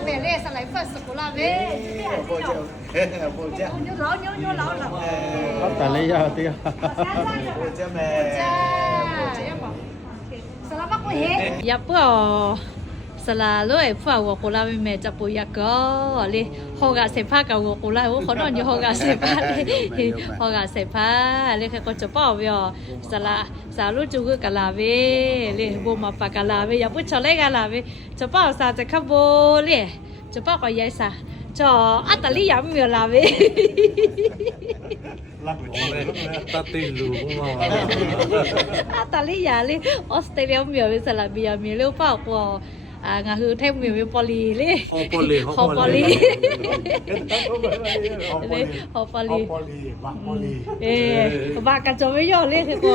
beleza lá em França, por lá, vem. Bom dia. Bom dia. Bom dia. Bom dia. Bom dia. Bom dia. Bom dia. Bom dia. สลาเลยฝ่าวกุลาเป็นมจะปุยก็เลยฮอกาเสพะากับวกุลาโอ้เขานอนอยู่ฮอกาเสพะาเลยฮอกาเซผ้าเลยเขาจะป้อวิอสลาสาลูจูกกะลาเวเลยบุมาปากะลาเวอย่าพูดเลยกะลาเวจะป้อสาจะขับโบเลยจะป้อกับยายสาจออัตลิยามเมียลาเวตัดติลูอัตลิยาเลยออสเตรเลียมียเวสลาเบียมีเลี้ยวปล่าก่า อะงาฮือเทพมิวปอลีเลยฮอปอลีฮอปอลีเลยฮอปอลีฮอปอลีบัเอ๊ะบากกันจไม่ยอดเลยคือกู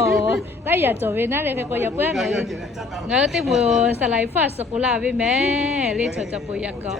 ได้อย่าจไม่นะเลยคือกูอย่าเพื่อนเลยเงาติมัวสไลฟ์ฟัสกุลาไปแม่เลยเธอจะปุยยากาะ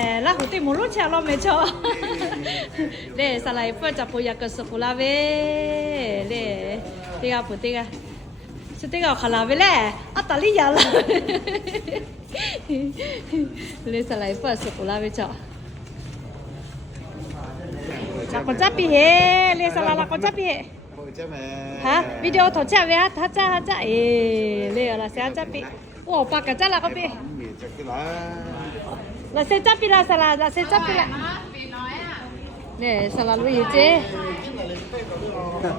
เจ้าแม่ 哈，video 头像喂，他在他在，诶，来了，谁在比？我把个在那个比， มีจะกี่ละ 那谁在比啦？啥啦？那谁在比啦？呢，啥啦？路易姐，hello，hello，hello，那谁在比？来啥 ห 啦？ ลับท่าเต้นอะไรรอไป 哎 แล้วจะพ 呦 อ，在不跑。哎呀，那谁在 La seta pila salada, la seta pila. Ne, sala Luigi.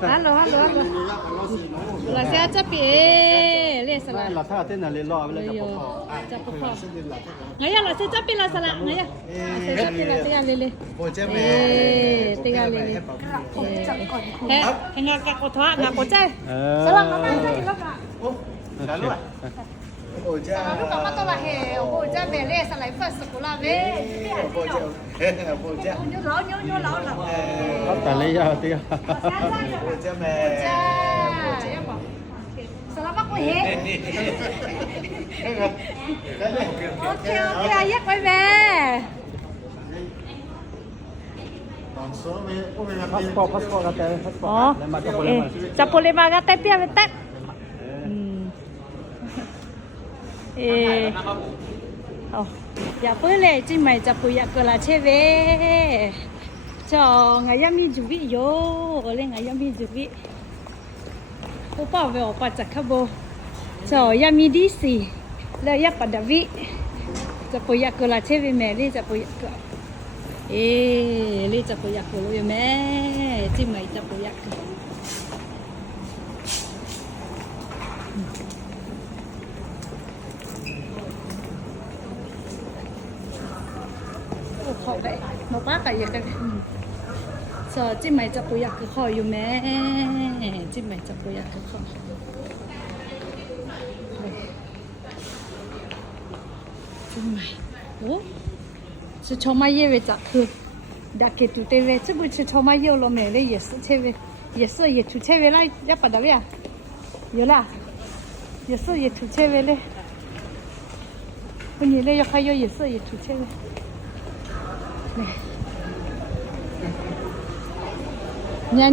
Hello, hello, hello. La seta pila, le sala. La seta tena le lo, le capo. Capo. Ngaya la seta pila sala, ngaya. La seta pila tega le le. Poche me. Eh, tega le le. Eh, ngaka ko thoa, ngako chai. Sala mama, tega lo ka. Oh, sala. 잠깐만 까마또라 해. 보자 메레 살라이 퍼스 고라 메. โปรเจลโปรเจล nhớ lỡ nhớ nhớ lỡ là รับแต่เลยยาวเตี้ย โปรเจลแม่ 자, 야 봐. 살라마고 해. ได้เลย 오케이 오케이 야 거이 베. ตอนซ้อมไม่โอ้ย พาสปอร์ตพาสปอร์ตกระแตพาสปอร์ต 어. แล้วมาตะโกนเลยมา 예. 자폴레마가 때피하면 딱 เอ๊ะเอาอย่าเพิ่งเลยจิไม่จะปุยกละเชเวจองายามีจุบิโยเล่งายามีจุบิผู้ป่าวเวอปัจจคโบจอยามีดีสีแล้วยาปัดวิจะปุยกละเชเวแม่ลี่จะปุยกเอ๊ะเรียกจักรยานเลยแม่จิ้มไหมจักรยานโเขามาป้ากับยากันสอจิ้มไหมจะปุยักคือคออยู่แม่จิ้มไหมจะปุยักคือคอจิ้มไหมโอ้จะชอมาเย่เวจักคือดักเกตุเตเวจะบุชชอมาเย่ลม่เลยเยสเชวเยสเยชุเชเวไล่ยับปะดาเวียเยล่ะเยสเยชุเชเวเลยคนนี้เลยยักให้เยสเยชุเชว นี่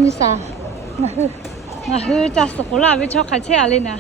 นี่ซะมะฮือมาฮือจะสกุลาไปชอบขัาเชี่อะไรนะ